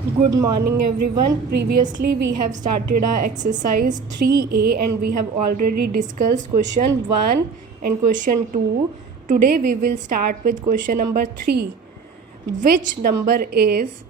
Good morning everyone. Previously we have started our exercise 3A and we have already discussed question 1 and question 2. Today we will start with question number 3. Which number is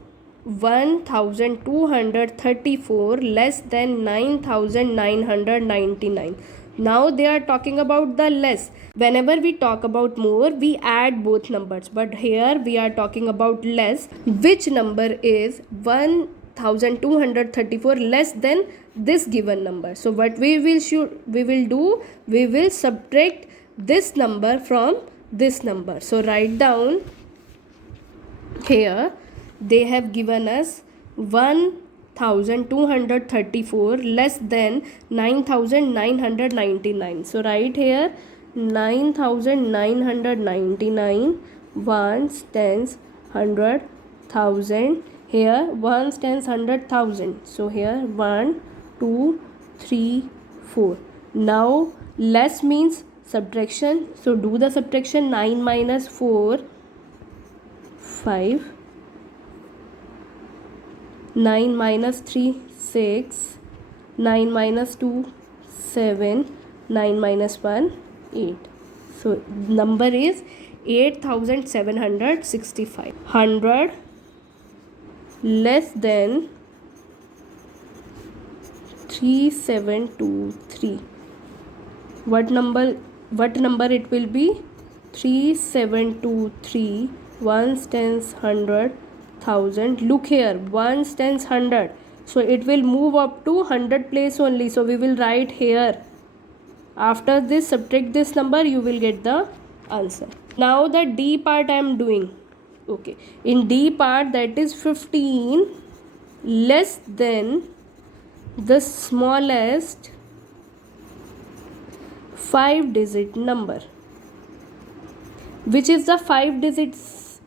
1234 less than 9999? Now they are talking about the less. Whenever we talk about more, we add both numbers, but here we are talking about less. Which number is 1234 less than this given number? So what we will do, we will subtract this number from this number. So write down here. They have given us 1234 less than 9999. So write here 9999, ones, tens, hundred, thousand. Here ones, tens, hundred, thousand. So here 1 2 3 4. Now less means subtraction, so do the subtraction. 9 minus 4, 5. 9 minus 3, 6. 9 minus 2, 7. 9 minus 1, 8. So number is 8765. 100 less than 3723. What number it will be? 3723. Ones, tens, hundred, thousand. Look here, ones, tens, hundred, so it will move up to 100 place only, so we will write here. After this, subtract this number, you will get the answer. Now the D part I am doing. Okay, in D part, that is 15 less than the smallest 5-digit number. Which is the 5 digits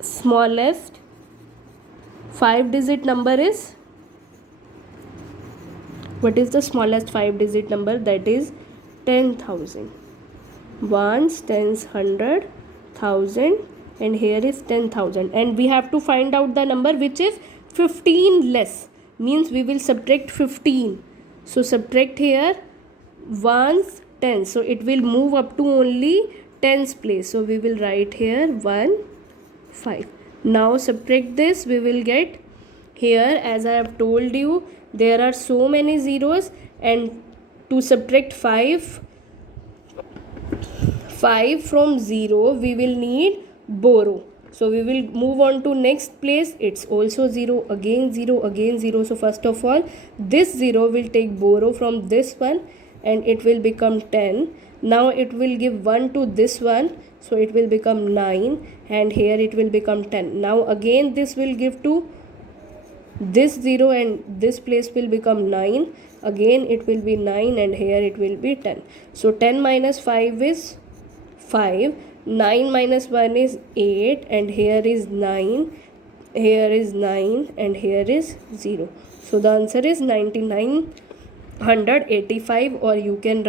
smallest? 5-digit number is, what is the smallest 5-digit number? That is 10,000. Ones, tens, hundred, thousand, and here is 10,000. And we have to find out the number which is 15 less, means we will subtract 15. So subtract here ones, tens, so it will move up to only tens place, so we will write here 1 5. Now subtract this, we will get here, as I have told you, there are so many zeros, and to subtract 5 from 0, we will need borrow. So we will move on to next place. It's also 0, again 0, again 0. So first of all, this 0 will take borrow from this one and it will become 10. Now it will give 1 to this one, so it will become 9, and here it will become 10. Now again this will give to this 0 and this place will become 9. Again it will be 9 and here it will be 10. So 10 minus 5 is 5. 9 minus 1 is 8, and here is 9. Here is 9 and here is 0. So the answer is 9985, or you can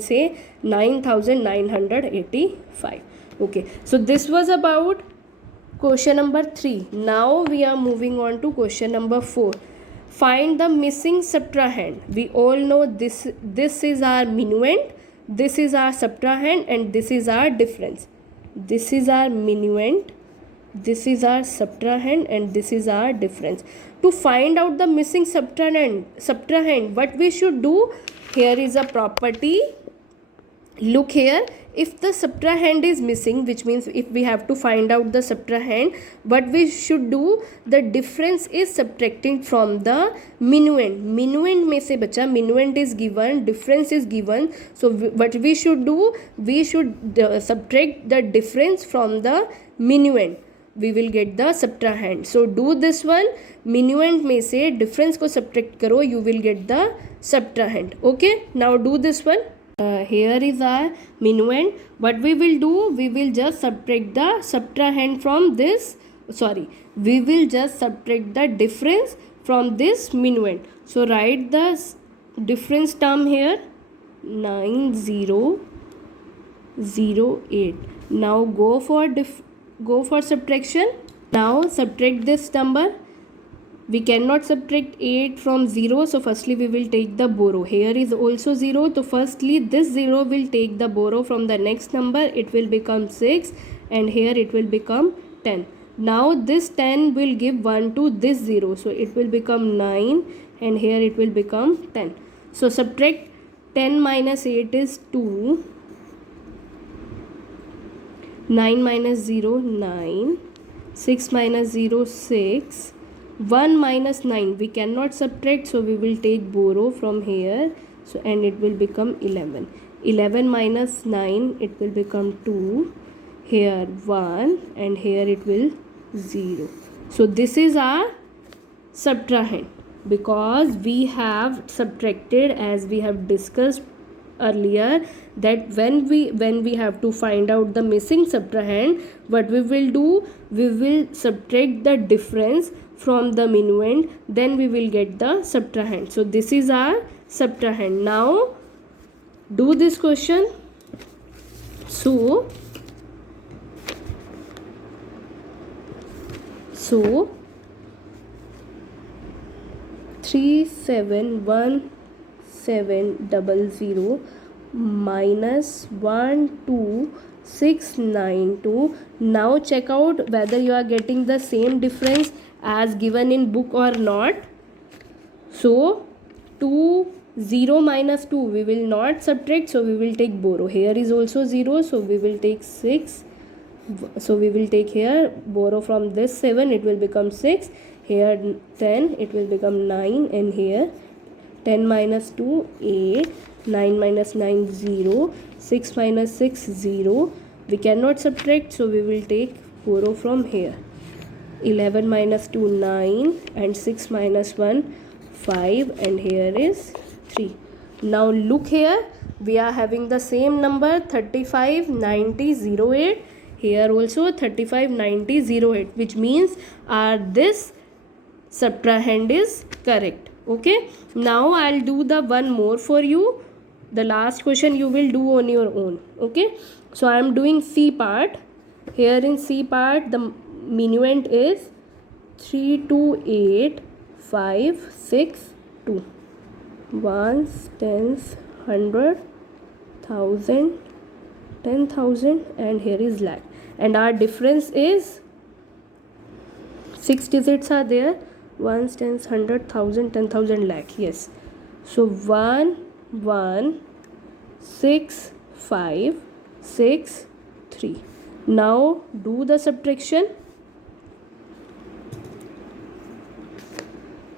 say 9985. Okay, so this was about question number 3. Now we are moving on to question number 4. Find the missing subtrahend. We all know this is our minuend, this is our subtrahend, and this is our difference. This is our minuend, this is our subtrahend, and this is our difference. To find out the missing subtrahend, what we should do? Here is a property. Look here, if the subtrahend is missing, which means if we have to find out the subtrahend, what we should do? The difference is subtracting from the minuend. Minuend में से बचा, minuend is given, difference is given. So what we should do? We should subtract the difference from the minuend. We will get the subtrahend. So do this one. Minuend में से difference को subtract करो, you will get the subtrahend. Okay, now do this one. Here is our minuend. What we will do? We will just subtract the subtrahend from this. We will just subtract the difference from this minuend. So write the difference term here, 9008. Now go for subtraction. Now subtract this number. We cannot subtract 8 from 0, so firstly we will take the borrow. Here is also 0, so firstly this 0 will take the borrow from the next number, it will become 6, and here it will become 10. Now this 10 will give 1 to this 0, so it will become 9, and here it will become 10. So subtract 10 minus 8 is 2, 9 minus 0 9, 6 minus 0 6, 1 minus 9 we cannot subtract, so we will take borrow from here, so and it will become 11. 11 minus 9 it will become 2, here 1, and here it will 0. So this is our subtrahend, because we have subtracted, as we have discussed earlier, that when we have to find out the missing subtrahend, what we will do, we will subtract the difference from the minuend, then we will get the subtrahend. So this is our subtrahend. Now do this question. So 371700 minus 12692. Now check out whether you are getting the same difference as given in book or not. So 0 minus 2 we will not subtract, so we will take borrow. Here is also 0, so we will take 6, so we will take here borrow from this 7, it will become 6, here 10, it will become 9, and here 10 minus 2 8, 9 minus 9 0, 6 minus 6 0. We cannot subtract, so we will take borrow from here. 11 minus 2 9, and 6 minus 1 5, and here is 3. Now look here, we are having the same number 359008. Here also 359008, which means this subtrahend is correct. Okay, now I'll do the one more for you. The last question you will do on your own. Okay, so I am doing C part. Here in C part the minuend is 328562. Ones, tens, 100, 1000, 10,000, and here is lakh, and our difference is 6 digits are there, ones, tens, 100, 1000, 10,000, lakh. Yes, so 1 1 6 5 6 3. Now do the subtraction.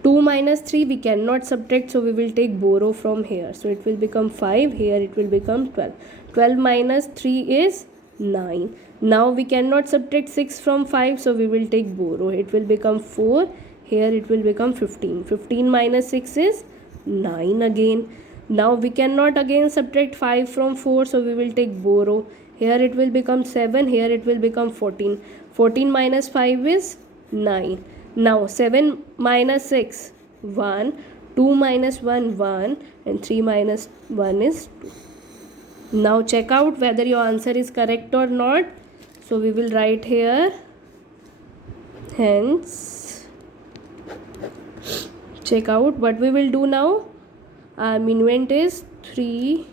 2 minus 3 we cannot subtract, so we will take borrow from here, so it will become 5, here it will become 12. 12 minus 3 is 9. Now we cannot subtract 6 from 5, so we will take borrow, it will become 4, here it will become 15. 15 minus 6 is 9 again. Now we cannot again subtract 5 from 4, so we will take borrow, here it will become 7, here it will become 14. 14 minus 5 is 9. Now 7 minus 6 1, 2 minus 1 1, and 3 minus 1 is 2. Now check out whether your answer is correct or not. So we will write here, hence check out what we will do now. Our minuend is 3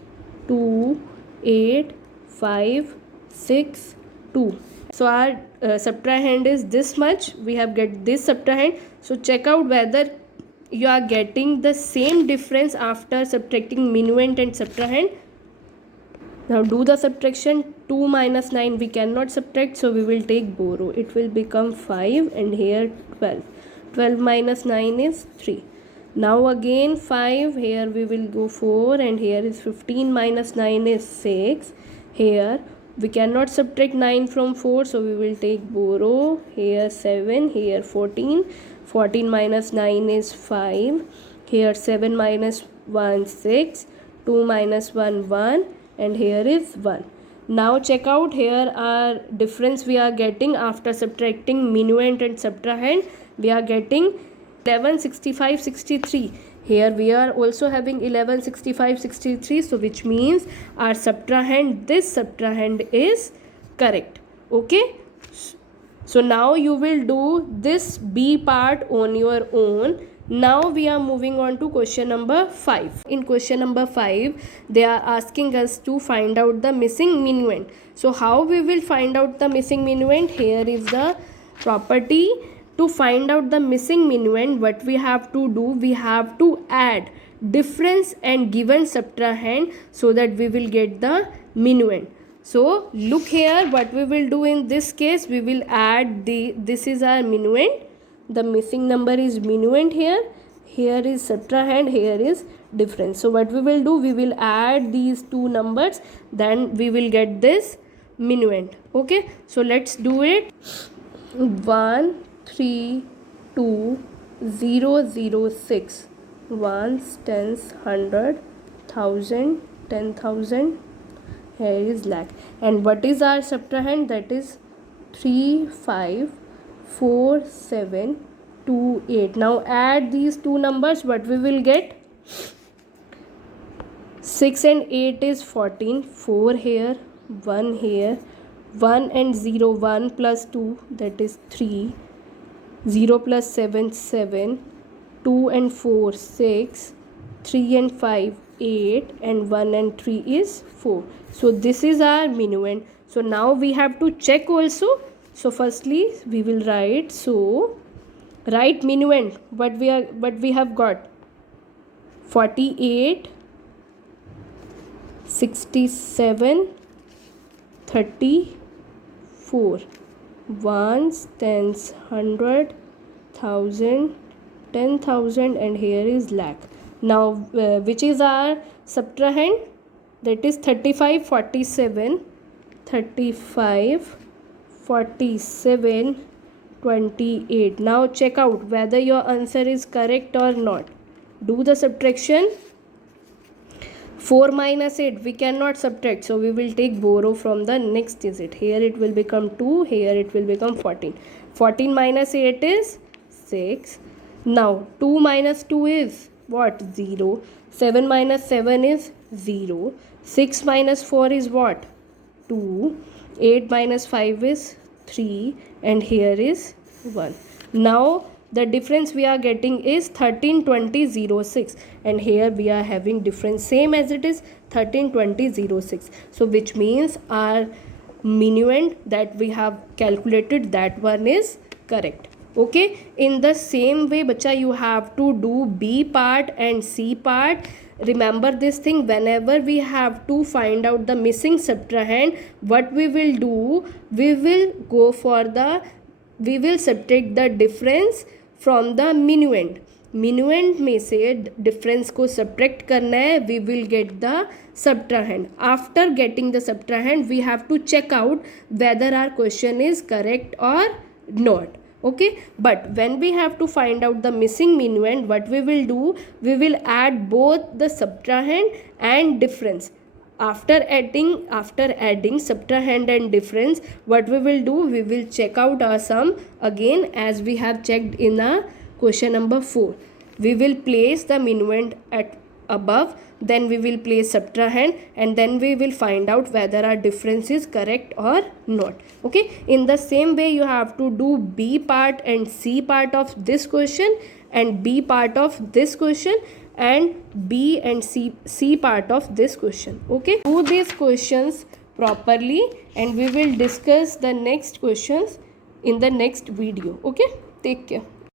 2 8 5 6 2. So our subtrahend is this much. We have get this subtrahend. So check out whether you are getting the same difference after subtracting minuend and subtrahend. Now do the subtraction. 2 minus 9 we cannot subtract, so we will take borrow. It will become 5, and here 12. 12 minus 9 is 3. Now again 5, here we will go 4, and here is 15 minus 9 is 6. Here we cannot subtract 9 from 4, so we will take borrow. Here 7, here 14. 14 minus 9 is 5. Here 7 minus 1 6. 2 minus 1 1, and here is 1. Now check out here our difference we are getting after subtracting minuend and subtrahend. We are getting 116563. Here we are also having 116563, so which means our subtrahend, this subtrahend is correct. Okay, So now you will do this B part on your own. Now we are moving on to question number 5. In question number 5, they are asking us to find out the missing minuend. So how we will find out the missing minuend? Here is the property. To find out the missing minuend, what we have to do? We have to add difference and given subtrahend so that we will get the minuend. So look here, what we will do in this case, we will add this is our minuend, the missing number is minuend here is subtrahend, here is difference. So what we will do, we will add these two numbers, then we will get this minuend. Okay, so let's do it. 1 3 2 0 0 6 ones, tens, 100, 1000, 10,000. Here is lakh. And what is our subtrahend? That is 3 5 4 7 2 8. Now add these two numbers, what we will get? 6 and 8 is 14. 4 here, 1 here, 1 and 0, 1 plus 2, that is 3. 0 plus 7, 7. 2 and 4, 6. 3 and 5, 8. And 1 and 3 is 4. So this is our minuend. So now we have to check also. So firstly we will write. So write minuend. What we have got? 48, 67, 34. Ones, tens, 100, 1000, 10,000, and here is lakh. Now which is our subtrahend? That is 35 47, 35 47, 28. Now check out whether your answer is correct or not. Do the subtraction. 4 minus 8 we cannot subtract, so we will take borrow from the next digit. Here it will become 2, here it will become 14. 14 minus 8 is 6. Now 2 minus 2 is what? 0. 7 minus 7 is 0. 6 minus 4 is what? 2. 8 minus 5 is 3, and here is 1. Now the difference we are getting is 13 20 0 6, and here we are having difference same as it is 13 20 0 6. So which means our minuend that we have calculated, that one is correct. Okay, in the same way bacha, you have to do B part and C part. Remember this thing, whenever we have to find out the missing subtrahend, what we will do, we will subtract the difference from the minuend. minuend में से difference को subtract करना है, we will get the subtrahend. After getting the subtrahend, we have to check out whether our question is correct or not. Okay, but when we have to find out the missing minuend, what we will do, we will add both the subtrahend and difference. After adding subtrahend and difference, what we will do, we will check out our sum again as we have checked in our question number 4. We will place the minuend at above, then we will place subtrahend, and then we will find out whether our difference is correct or not. Okay, in the same way you have to do B part and C part of this question, and B part of this question, and B and C part of this question. Okay, do these questions properly, and we will discuss the next questions in the next video. Okay, take care.